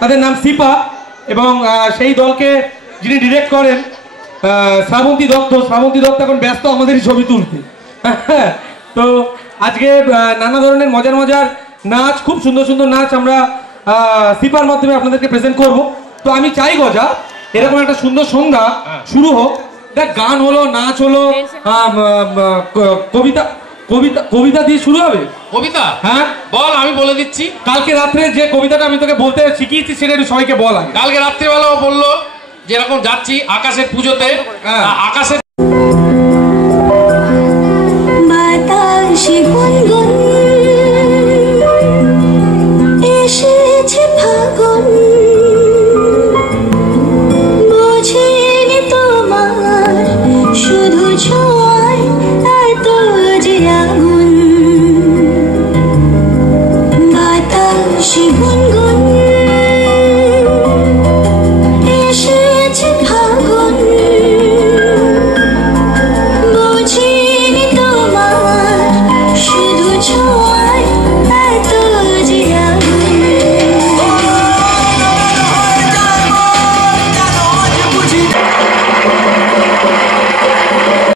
তাদের নাম সিপা এবং সেই দলকে যিনি ডিরেক্ট করেন শ্রাবন্তী দত্ত। শ্রাবন্তী দত্ত এখন ব্যস্ত আমাদেরই ছবি তুলতে। তো আজকে নানা ধরনের মজার মজার নাচ, খুব সুন্দর সুন্দর নাচ আমরা সিপার মাধ্যমে আপনাদেরকে প্রেজেন্ট করব। তো আমি চাই গজা এরকম একটা সুন্দর সন্ধ্যা শুরু হোক। দেখ, গান হলো, নাচ হলো, কবিতা কবিতা কবিতা দিয়ে শুরু হবে। কবিতা? হ্যাঁ বল, আমি বলে দিচ্ছি। কালকে রাত্রে যে কবিতাটা আমি তোকে বলতে শিখিয়েছি সেটা একটু সবাইকে বল। কালকে রাত্রিবেলা ও বললো যেরকম যাচ্ছি আকাশের পুজোতে, আকাশের বাতাসে গুনগুন এসেছে ফাগুন